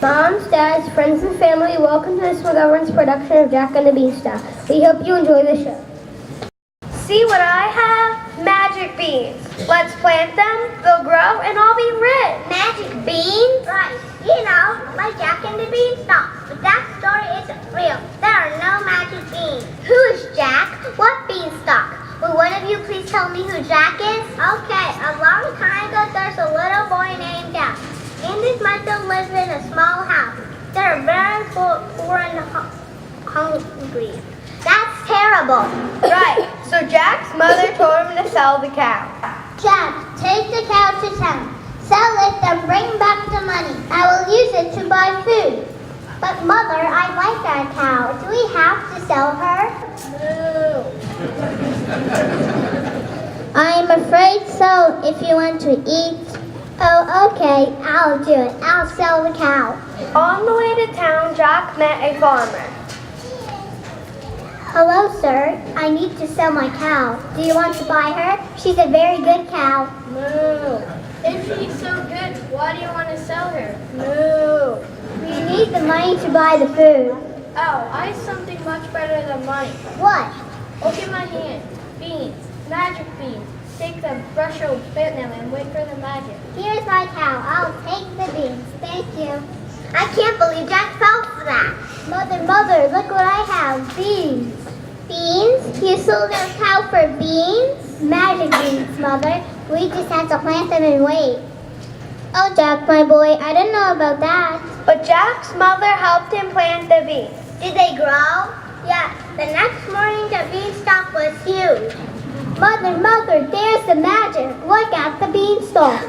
Moms, dads, friends, and family, welcome to this McGovern's production of Jack and the Beanstalk. We hope you enjoy the show. See what I have? Magic beans. Let's plant them, they'll grow, and I'll be rich. Magic beans? Right. Like Jack and the Beanstalk. But that story isn't real. There are no magic beans. Who is Jack? What beanstalk? Will one of you please tell me who Jack is? Okay, a long time ago there's a little boy named Jack. And his mother lives in a small house. They're very poor and hungry. That's terrible. Right, so Jack's mother told him to sell the cow. Jack, take the cow to town. Sell it and bring back the money. I will use it to buy food. But mother, I like our cow. Do we have to sell her? No. I'm afraid so, if you want to eat. Oh, okay, I'll do it. I'll sell the cow. On the way to town, Jack met a farmer. Hello, sir. I need to sell my cow. Do you want to buy her? She's a very good cow. No. If she's so good, why do you want to sell her? No. We need the money to buy the food. Oh, I have something much better than money. What? Look at my hand. Beans. Magic beans. Take them, brush over, spit them, and wait for the magic. Here's my cow. I'll take the beans. Thank you. I can't believe Jack fell for that. Mother, look what I have. Beans. Beans? You sold your cow for beans? Magic beans, Mother. We just had to plant them and wait. Oh, Jack, my boy, I didn't know about that. But Jack's mother helped him plant the beans. Did they grow? Yes. The next morning, the beanstalk was huge. Mother, there's the magic. Look at the beanstalk.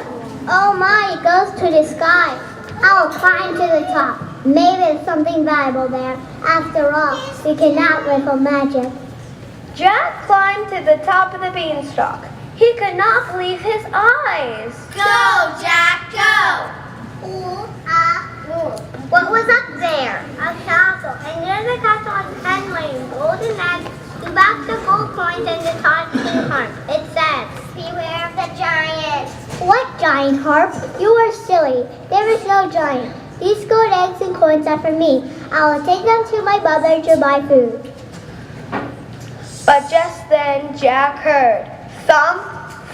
Oh my, it goes to the sky. I'll climb to the top. Maybe there's something valuable there. After all, we cannot live on magic. Jack climbed to the top of the beanstalk. He could not believe his eyes. Go, Jack, go! What was up there? A castle. And near the castle was a hen laying golden eggs. You back the gold coins and the talking harp. It says, beware of the giant. What giant harp? You are silly. There is no giant. These gold eggs and coins are for me. I will take them to my mother to buy food. But just then Jack heard thump,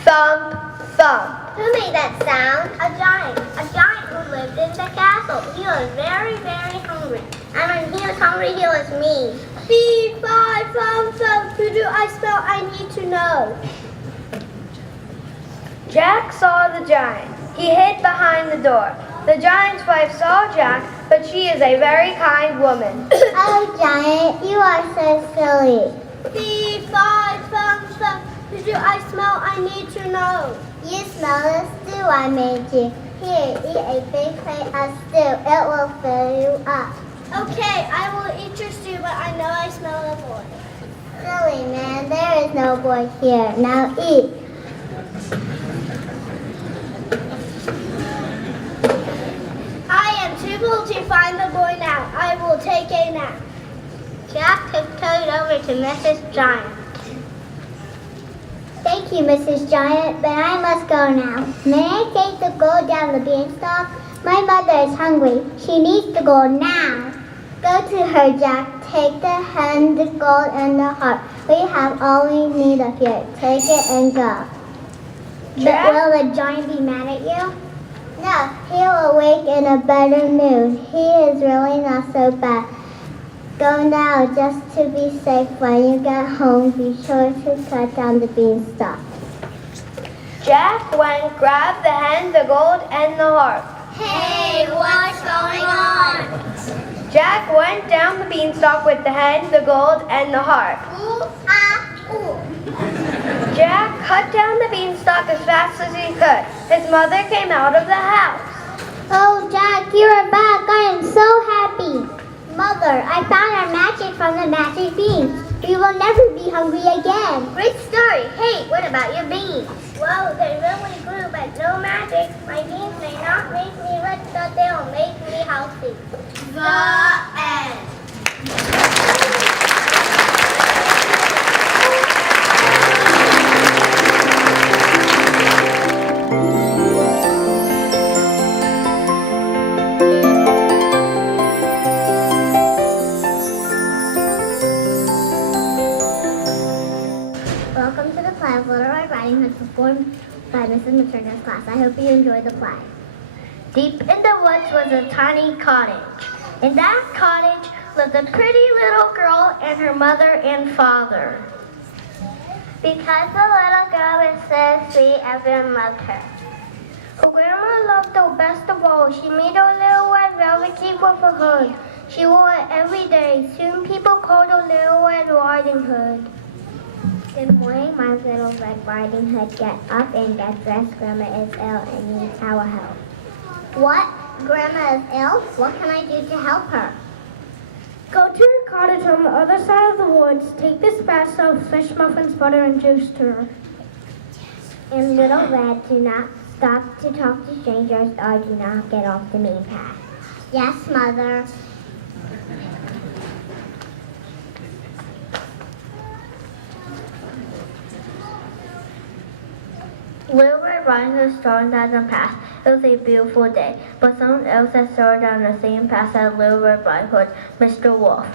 thump, thump. Who made that sound? A giant who lived in the castle. He was very, very hungry. And when he was hungry, he was mean. Fee, fi, fum, fum. Who do I smell? I need to know. Jack saw the giant. He hid behind the door. The giant's wife saw Jack, but she is a very kind woman. Oh, giant, you are so silly. Fee, fi, fum, fum. Who do I smell? I need to know. You smell the stew I made you. Here, eat a big plate of stew. It will fill you up. Okay, I will eat your stew, but I know I smell a boy. Silly man, there is no boy here. Now eat. I am too cool to find the boy now. I will take a nap. Jack tiptoed over to Mrs. Giant. Thank you, Mrs. Giant, but I must go now. May I take the gold down the beanstalk? My mother is hungry. She needs the gold now. Go to her, Jack. Take the hen, the gold, and the harp. We have all we need of here. Take it and go. Jack? But will the giant be mad at you? No, he'll awake in a better mood. He is really not so bad. Go now, just to be safe. When you get home, be sure to cut down the beanstalk. Jack went, grabbed the hen, the gold, and the harp. Hey, what's going on? Jack went down the beanstalk with the hen, the gold, and the harp. Ooh, ah, ooh. Jack cut down the beanstalk as fast as he could. His mother came out of the house. Oh, Jack, you are back. I am so happy. Mother, I found our magic from the magic beans. We will never be hungry again. Great story. Hey, what about your beans? Well, they really grew, but no magic. My beans may not make me rich, but they'll make me healthy. The end. class. I hope you enjoy the play. Deep in the woods was a tiny cottage. In that cottage lived a pretty little girl and her mother and father. Because the little girl was so sweet, everyone loved her. Her grandma loved her best of all. She made a little red velvet cape with a hood. She wore it every day. Soon people called her Little Red Riding Hood. Good morning, my little Red Riding Hood. Get up and get dressed. Grandma is ill and needs our help. What? Grandma is ill? What can I do to help her? Go to her cottage on the other side of the woods. Take this basket of fish muffins, butter, and juice to her. And Little Red, do not stop to talk to strangers or do not get off the main path. Yes, Mother. Little Red Riding Hood started down the path. It was a beautiful day, but someone else had started down the same path as Little Red Riding Hood, Mr. Wolf.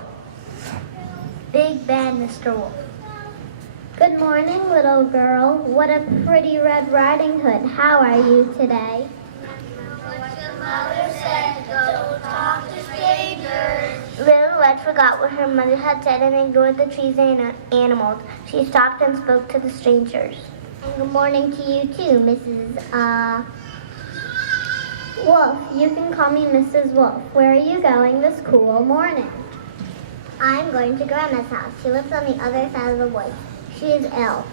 Big bad Mr. Wolf. Good morning, little girl. What a pretty Red Riding Hood. How are you today? What your mother said, don't talk to strangers. Little Red forgot what her mother had said and ignored the trees and animals. She stopped and spoke to the strangers. And good morning to you too, Mrs. Wolf. You can call me Mrs. Wolf. Where are you going this cool morning? I'm going to Grandma's house. She lives on the other side of the woods. She is ill.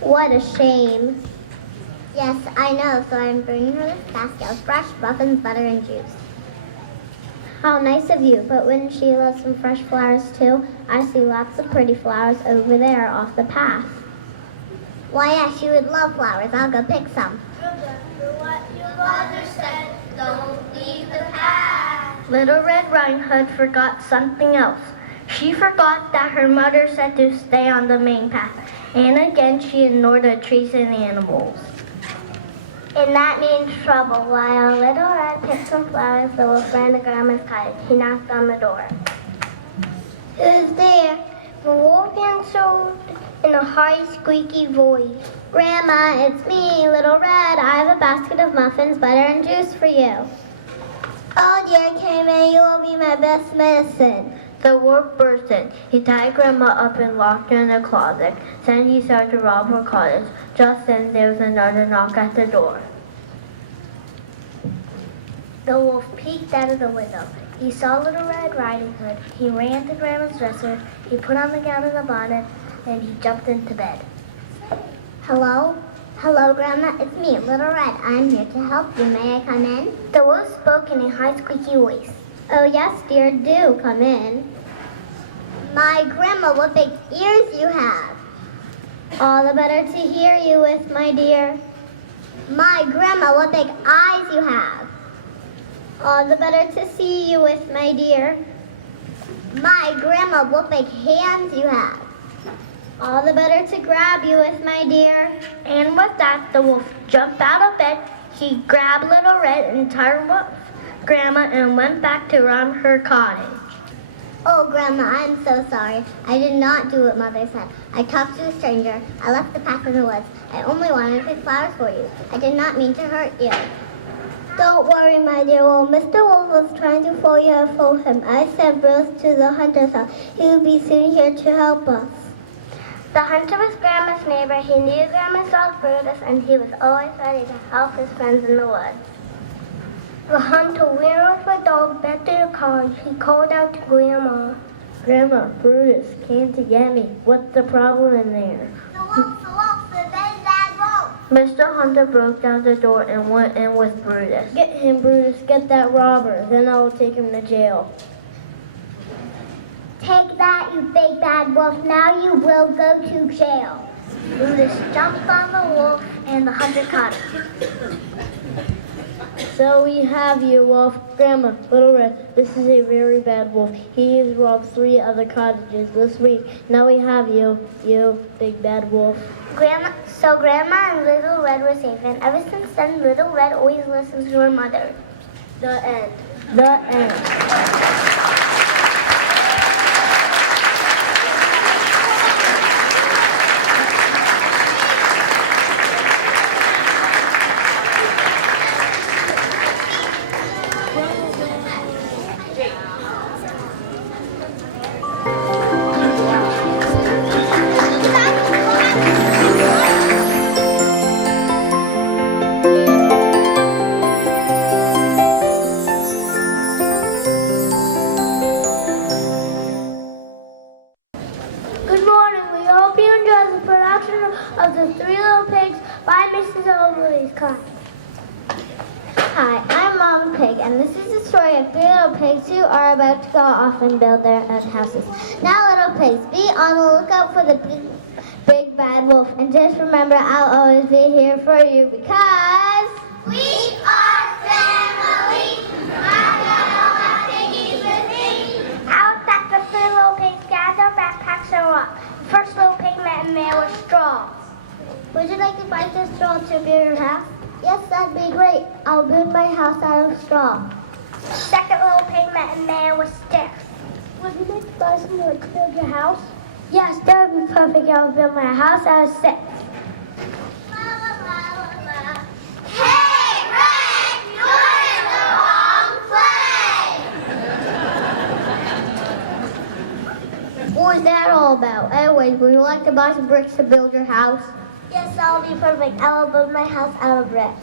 What a shame. Yes, I know, so I'm bringing her this basket of fresh muffins, butter, and juice. How nice of you, but wouldn't she love some fresh flowers too? I see lots of pretty flowers over there off the path. Why, yes, she would love flowers. I'll go pick some. Remember what your mother said, don't leave the path. Little Red Riding Hood forgot something else. She forgot that her mother said to stay on the main path, and again she ignored the trees and animals. And that means trouble. While Little Red picked some flowers, the wolf ran to Grandma's cottage. He knocked on the door. Who's there? The wolf answered in a high, squeaky voice. Grandma, it's me, Little Red. I have a basket of muffins, butter, and juice for you. Oh, dear Caveman, you will be my best medicine. The wolf burst in. He tied Grandma up and locked her in a closet. Then he started to rob her cottage. Just then there was another knock at the door. The wolf peeked out of the window. He saw Little Red Riding Hood. He ran to Grandma's dresser. He put on the gown and the bonnet, and he jumped into bed. Hello? Hello, Grandma. It's me, Little Red. I'm here to help you. May I come in? The wolf spoke in a high, squeaky voice. Oh, yes, dear. Do come in. My Grandma, what big ears you have. All the better to hear you with, my dear. My Grandma, what big eyes you have. All the better to see you with, my dear. My Grandma, what big hands you have. All the better to grab you with, my dear. And with that, the wolf jumped out of bed. He grabbed Little Red and tied her up Grandma and went back to run her cottage. Oh, Grandma, I'm so sorry. I did not do what Mother said. I talked to a stranger. I left the path in the woods. I only wanted to pick flowers for you. I did not mean to hurt you. Don't worry, my dear wolf. Mr. Wolf was trying to fool you and fool him. I sent Bruce to the hunter's house. He will be soon here to help us. The hunter was Grandma's neighbor. He knew Grandma's dog Brutus, and he was always ready to help his friends in the woods. The hunter ran off the dog back to the cottage. He called out to Grandma. Grandma, Brutus came to get me. What's the problem in there? The wolf, the very bad wolf. Mr. Hunter broke down the door and went in with Brutus. Get him, Brutus. Get that robber. Then I will take him to jail. Take that, you big bad wolf. Now you will go to jail. Brutus jumped on the wolf, and the hunter caught him. So we have you, Wolf. Grandma, Little Red, this is a very bad wolf. He has robbed 3 other cottages this week. Now we have you, big bad wolf. Grandma and Little Red were safe, and ever since then, Little Red always listens to her mother. The end. The end. Hi, I'm Mom Pig, and this is the story of three little pigs who are about to go off and build their own houses. Now, little pigs, be on the lookout for the big bad wolf, and just remember, I'll always be here for you because We are family. Out that the three little pigs gathered backpacks and rock. The first little pig met a man with straws. Would you like to buy this straw to build your house? Yes, that'd be great. I'll build my house out of straw. Second little pig met a man with sticks. Would you like to buy some wood to build your house? Yes, that would be perfect. I'll build my house out of sticks. Hey, Red, you're in the wrong place. What was that all about? Anyways, would you like to buy some bricks to build your house? Yes, that'll be perfect. I will build my house out of bricks.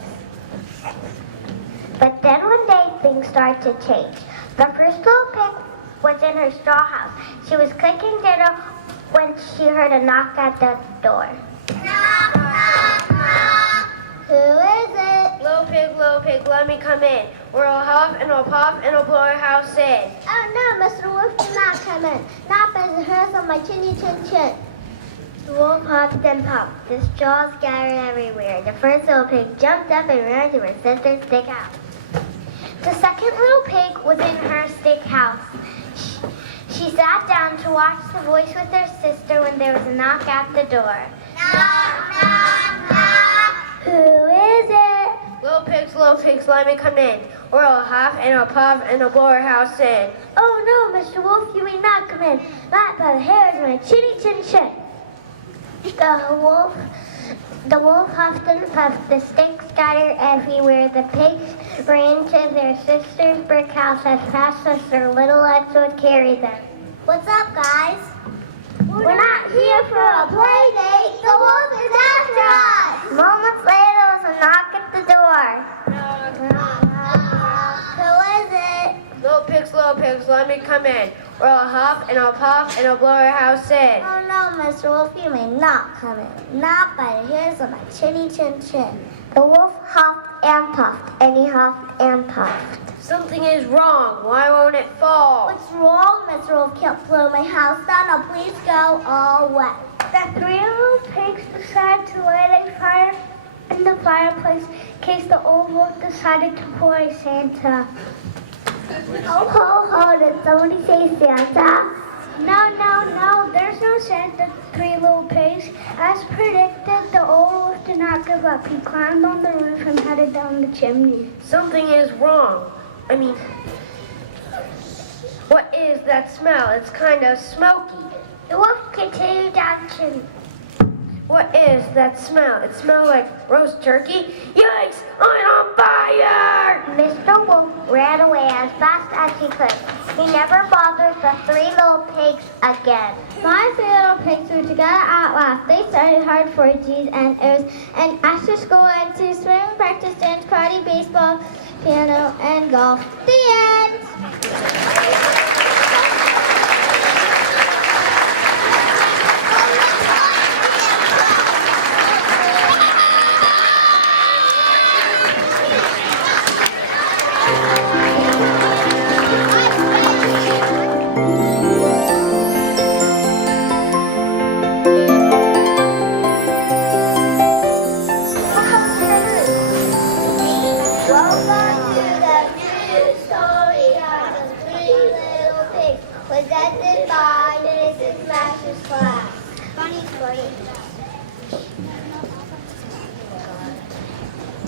But then one day things started to change. The first little pig was in her straw house. She was cooking dinner when she heard a knock at the door. Knock, knock, knock. Who is it? Little pig, let me come in. Or I'll huff and I'll puff and I'll blow your house in. Oh no, Mr. Wolf did not come in. Not by the hairs on my chinny chin chin. The wolf huffed and puffed. The straws scattered everywhere. The first little pig jumped up and ran to her sister's stick house. The second little pig was in her stick house. She sat down to watch the voice with her sister when there was a knock at the door. Knock, knock, knock. Who is it? Little pigs, let me come in. Or I'll huff and I'll puff and I'll blow your house in. Oh no, Mr. Wolf, you may not come in. Not by the hairs on my chinny chin chin. The wolf huffed and puffed. The sticks scattered everywhere. The pigs ran to their sister's brick house as fast as their little legs would carry them. What's up, guys? We're not here for a play date. The wolf is after us. Moments later, there was a knock at the door. Who is it? Little pigs, let me come in. Or I'll huff and I'll puff and I'll blow your house in. Oh no, Mr. Wolf, you may not come in. Not by the hairs on my chinny chin chin. The wolf huffed and puffed, and he huffed and puffed. Something is wrong. Why won't it fall? What's wrong, Mr. Wolf? Can't blow my house down. Now please go away. The three little pigs decided to light a fire in the fireplace in case the old wolf decided to pour a Santa. Ho, ho, ho, did somebody say Santa? No, there's no Santa, three little pigs. As predicted, the old wolf did not give up. He climbed on the roof and headed down the chimney. Something is wrong. What is that smell? It's kind of smoky. The wolf continued down the chimney. What is that smell? It smells like roast turkey. Yikes! I'm on fire! Mr. Wolf ran away as fast as he could. He never bothered the three little pigs again. My three little pigs were together at last. They studied hard for G's and O's, and after school went to swimming practice, dance, karate, baseball, piano, and golf. The end. Welcome to the true story of the three little pigs, presented by Mrs. Master's class. Funny story.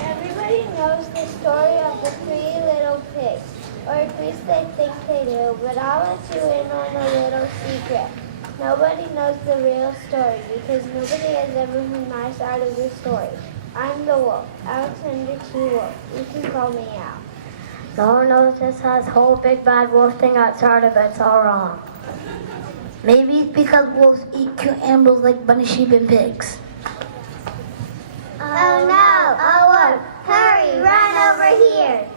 Everybody knows the story of the three little pigs, or at least they think they do, but I'll let you in on a little secret. Nobody knows the real story because nobody has ever heard my side of the story. I'm the wolf, Alexander T. Wolf. You can call me Al. No one knows this has whole big bad wolf thing outside of it. It's all wrong. Maybe it's because wolves eat cute animals like bunny, sheep, and pigs. Oh no, oh wolf, hurry, run over here.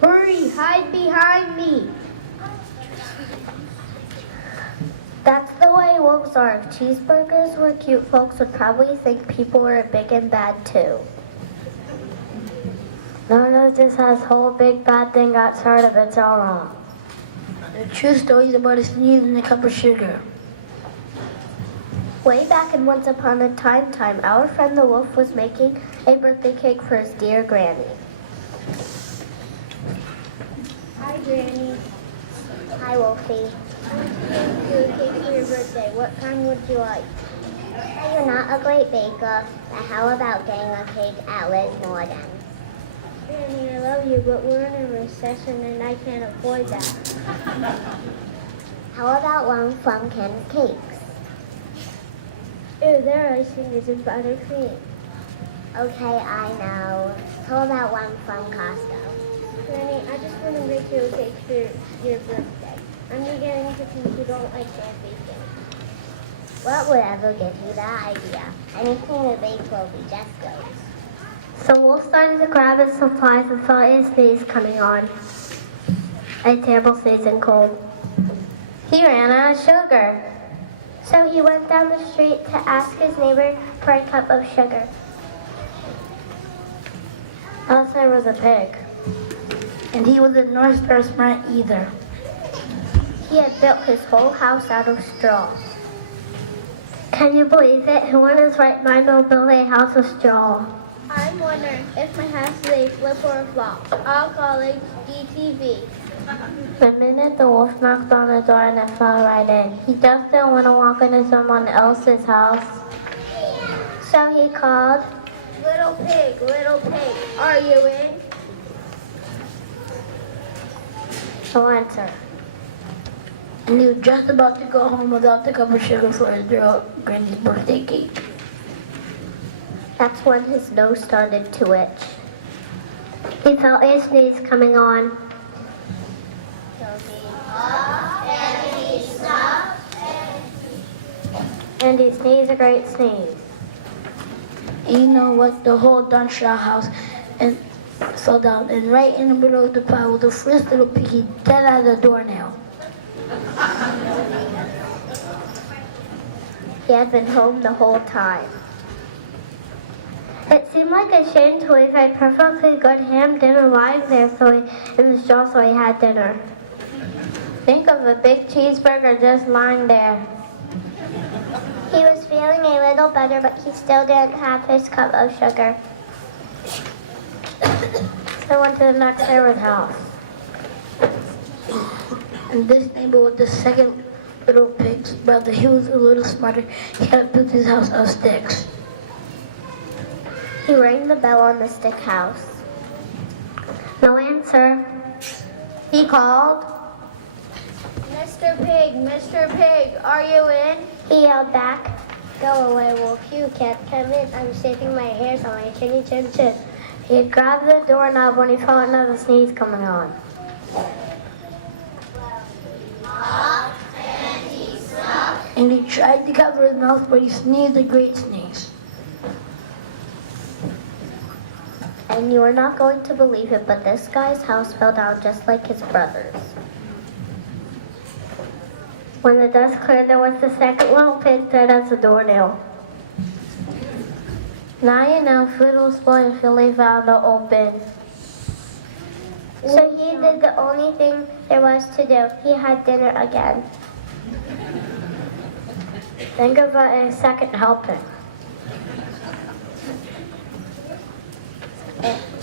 Hurry, hide behind me. That's the way wolves are. If cheeseburgers were cute, folks would probably think people were big and bad too. No, just has whole big bad thing got started. It's all wrong. The true story is about a sneeze and a cup of sugar. Way back in Once Upon a Time, our friend the wolf was making a birthday cake for his dear granny. Hi, Granny. Hi, Wolfie. I want to make you a cake for your birthday. What kind would you like? You're not a great baker, but how about getting a cake at Liz Norton? Granny, I love you, but we're in a recession and I can't afford that. How about one from Ken's Cakes? Ew, their icing isn't buttercream. Okay, I know. How about one from Costco? Granny, I just want to make you a cake for your birthday. I'm beginning to think you don't like that bacon. What would ever give you that idea? Anything to bake will be just good. So Wolf started to grab his supplies and saw his sneeze coming on. A terrible sneeze and cold. He ran out of sugar. So he went down the street to ask his neighbor for a cup of sugar. Outside was a pig. And he wasn't nor smart either. He had built his whole house out of straw. Can you believe it? Who in his right mind will build a house of straw? I'm wondering if my house is a flip or a flop. I'll call it DTV. The minute the wolf knocked on the door and it fell right in. He just didn't want to walk into someone else's house. So he called, Little pig, are you in? No answer. And he was just about to go home without the cup of sugar for his girl Granny's birthday cake. that's when his nose started to itch. He felt a sneeze coming on. And he sneezed a great sneeze. And you know what? The whole Dunshaw house and fell down. And right in the middle of the pile was the first little piggy dead out of the doornail. He had been home the whole time. It seemed like a shame to leave a perfectly good ham dinner lying there in the straw so he had dinner. Think of a big cheeseburger just lying there. He was feeling a little better, but he still didn't have his cup of sugar. So he went to the next neighbor's house. And this neighbor was the second little pig's brother. He was a little smarter. He had built his house out of sticks. He rang the bell on the stick house. No answer. He called. Mr. Pig, are you in? He yelled back, Go away, Wolf. You can't come in. I'm shaving my hair on my chinny chin chin. He grabbed the doorknob when he felt another sneeze coming on. And he tried to cover his mouth, but he sneezed a great sneeze. and you are not going to believe it, but this guy's house fell down just like his brother's. When the dust cleared, there was the second little pig dead as a doornail. Now you know food will spoil if you leave out in the open. So he did the only thing there was to do. He had dinner again. Think of a second helping.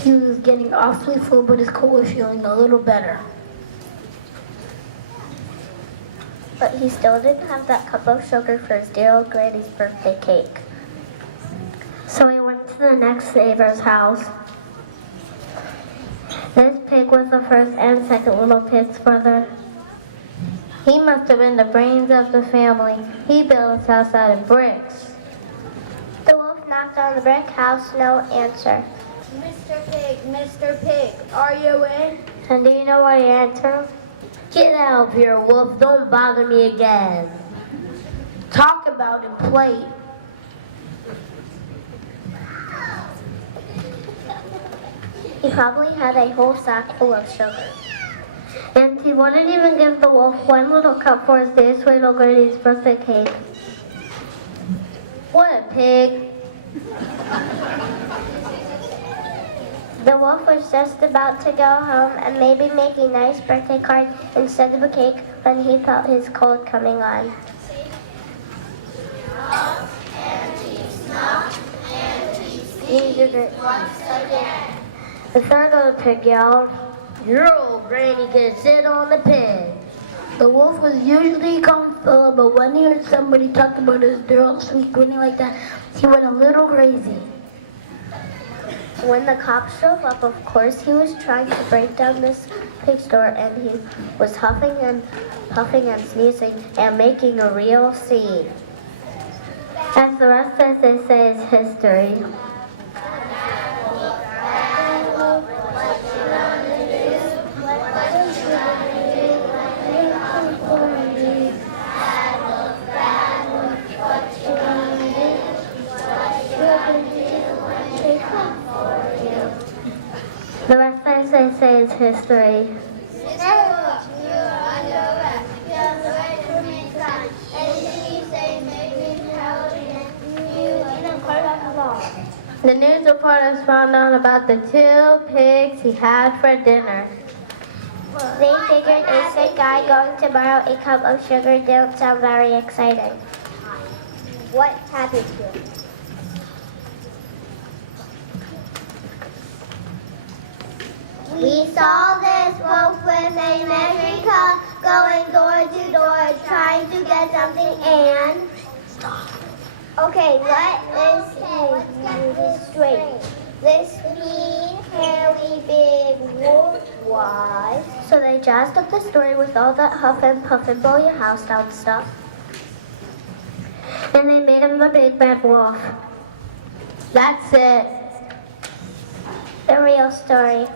He was getting awfully full, but his coat was feeling a little better. But he still didn't have that cup of sugar for his dear old granny's birthday cake. So he went to the next neighbor's house. This pig was the first and second little pig's brother. He must have been the brains of the family. He built his house out of bricks. The wolf knocked on the brick house, no answer. Mr. Pig, are you in? And do you know what he answered? Get out of here, Wolf. Don't bother me again. Talk about it, play. He probably had a whole sack full of sugar. And he wouldn't even give the wolf one little cup for his dear sweet little Gertie's birthday cake. What a pig. The wolf was just about to go home and maybe make a nice birthday card instead of a cake when he felt his cold coming on. The third little pig yelled, "Your old granny can sit on the pig." The wolf was usually calm, but when he heard somebody talk about his girl sweet granny like that, he went a little crazy. When the cops drove up, of course, he was trying to break down this pig store, and he was huffing and puffing and sneezing and making a real scene. As the rest, as they say, is history. The rest, as they say, is history. The news reporters found out about the 2 pigs he had for dinner. They figured a sick guy going to borrow a cup of sugar didn't sound very exciting. What happened to him? We saw this wolf with a measuring cup going door to door trying to get something and... Okay, let us do this straight. This mean, hairy, big wolf was... So they jazzed up the story with all that huff and puff and blow your house down stuff. And they made him the big bad wolf. That's it. The real story.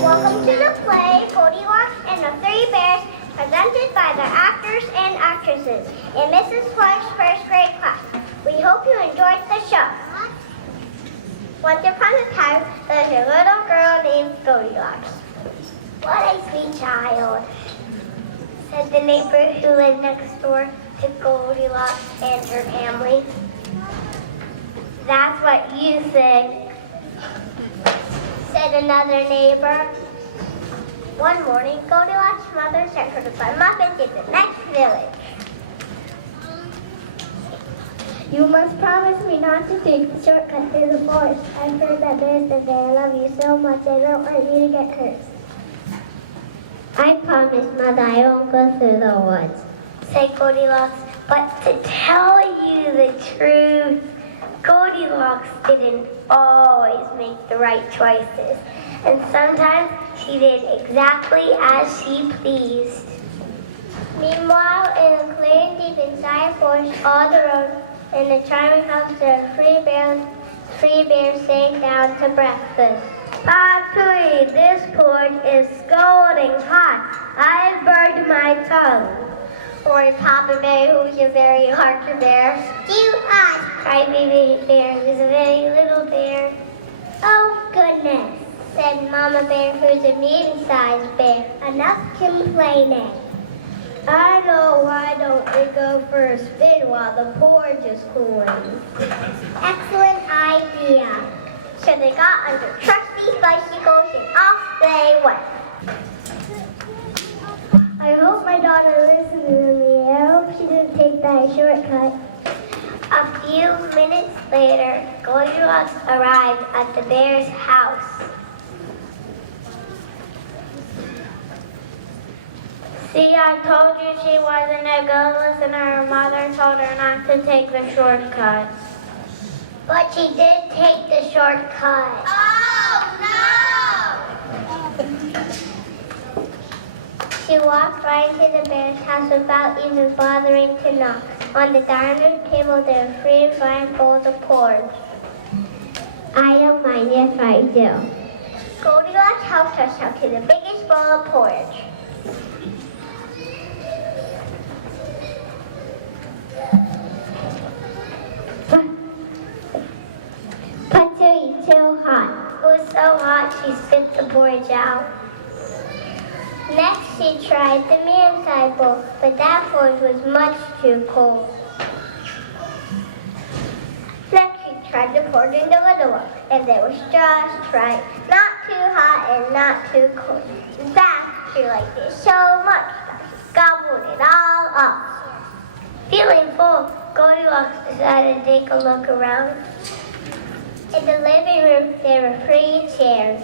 Welcome to the play Goldilocks and the Three Bears, presented by the actors and actresses in Mrs. Clark's first grade class. We hope you enjoyed the show. Once upon a time, there was a little girl named Goldilocks. What a sweet child, said the neighbor who lived next door to Goldilocks and her family. That's what you think, said another neighbor. One morning, Goldilocks' mother sent her to buy muffins in the next village. You must promise me not to take the shortcut through the forest. I've heard that bears live there. I love you so much. I don't want you to get hurt. I promise, Mother, I won't go through the woods, said Goldilocks. But to tell you the truth, Goldilocks didn't always make the right choices. And sometimes she did exactly as she pleased. Meanwhile, in a clearing deep inside a forest, all the road, in the charming house, there were three bears sitting down to breakfast. Patui, this porridge is scalding hot. I've burned my tongue. Or Papa Bear, who's a very larger bear. You ask, cried Baby Bear, who's a very little bear. Oh, goodness, said Mama Bear, who's a medium-sized bear. Enough complaining. I know, why don't we go for a spin while the porridge is cooling? Excellent idea. So they got on their trusty bicycles and off they went. I hope my daughter listens to me. I hope she didn't take that shortcut. A few minutes later, Goldilocks arrived at the bear's house. See, I told you she wasn't a good listener. Her mother told her not to take the shortcut. But she did take the shortcut. Oh, She walked right into the bear's house without even bothering to knock. On the dining table, there were 3 fine bowls of porridge. I don't mind if I do. Goldilocks helped herself to the biggest bowl of porridge. But too hot. It was so hot, she spit the porridge out. Next, she tried the medium-sized bowl, but that porridge was much too cold. Next, she tried to pour it in the little one, and it was just right. Not too hot and not too cold. In fact, she liked it so much that she gobbled it all up. Feeling full, Goldilocks decided to take a look around. In the living room, there were 3 chairs.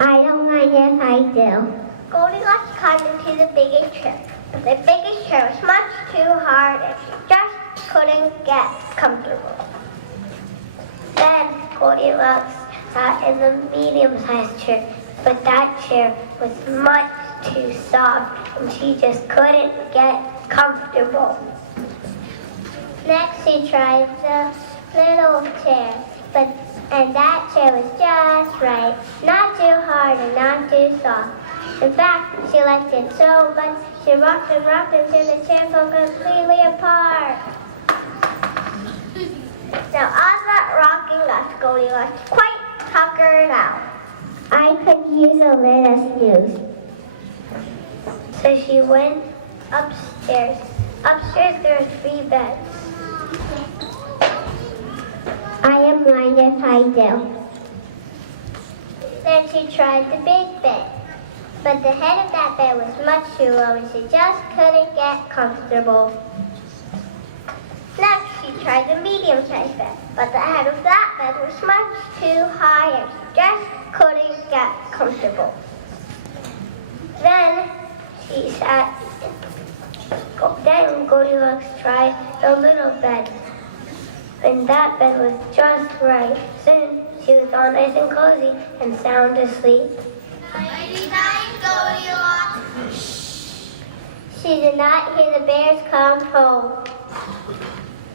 I don't mind if I do. Goldilocks climbed into the biggest chair, but the biggest chair was much too hard and she just couldn't get comfortable. Then Goldilocks sat in the medium-sized chair, but that chair was much too soft and she just couldn't get comfortable. Next, she tried the little chair, and that chair was just right. Not too hard and not too soft. In fact, she liked it so much, she rocked until the chair fell completely apart. Now, all that rocking left Goldilocks quite tuckered out. I could use a little snooze. So she went upstairs. Upstairs there were 3 beds. I am blind if I do. Then she tried the big bed. But the head of that bed was much too low and she just couldn't get comfortable. Next, she tried the medium-sized bed. But the head of that bed was much too high and she just couldn't get comfortable. Then Goldilocks tried the little bed. And that bed was just right. Soon she was all nice and cozy and sound asleep. Night-night, Goldilocks. She did not hear the bears come home.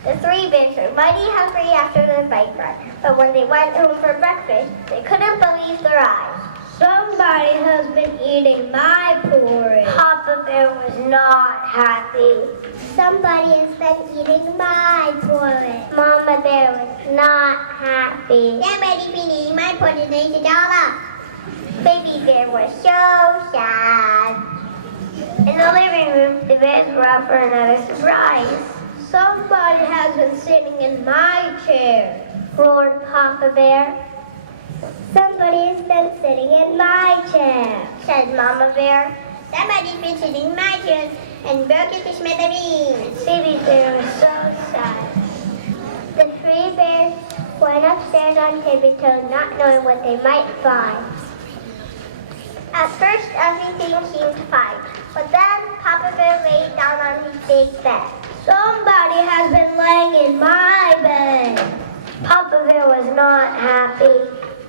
The 3 bears were mighty hungry after their bike ride, but when they went home for breakfast, they couldn't believe their eyes. Somebody has been eating my porridge. Papa Bear was not happy. Somebody has been eating my porridge. Mama Bear was not happy. Somebody's been eating my porridge and ate it all up. Baby Bear was so sad. In the living room, the bears were out for another surprise. Somebody has been sitting in my chair, roared Papa Bear. Somebody has been sitting in my chair, said Mama Bear. Somebody's been sitting in my chair and broke it to smithereens. Baby Bear was so sad. The 3 bears went upstairs on tippy toes, not knowing what they might find. At first, everything seemed fine, but then Papa Bear laid down on his big bed. Somebody has been laying in my bed. Papa Bear was not happy.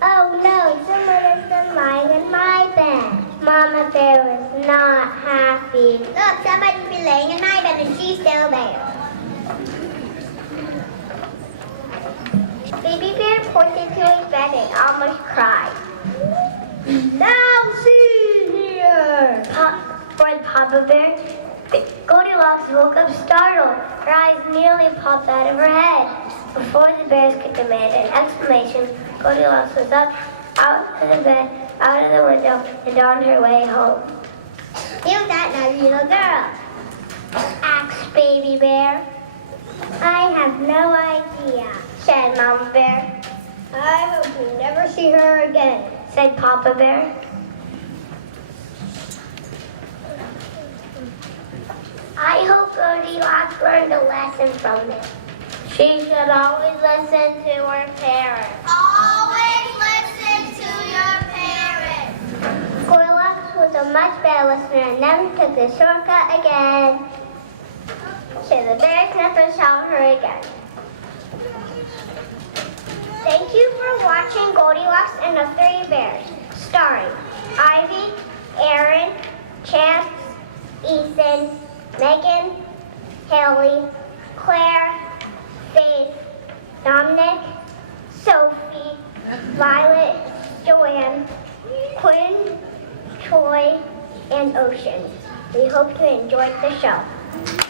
Oh no, someone has been lying in my bed. Mama Bear was not happy. Look, somebody's been laying in my bed and she's still there. Baby Bear pointed to his bed and almost cried. Now see here! Roared Papa Bear. Goldilocks woke up startled. Her eyes nearly popped out of her head. Before the bears could demand an explanation, Goldilocks was up, out of the bed, out of the window, and on her way home. Who's that naughty little girl? Asked Baby Bear. I have no idea, said Mama Bear. I hope we never see her again, said Papa Bear. I hope Goldilocks learned a lesson from this. She should always listen to her parents. Always listen to your parents. Goldilocks was a much better listener and never took the shortcut again. So the bears never saw her again. Thank you for watching Goldilocks and the Three Bears, starring Ivy, Aaron, Chance, Ethan, Megan, Haley, Claire, Faith, Dominic, Sophie, Violet, Joanne, Quinn, Troy, and Ocean. We hope you enjoyed the show.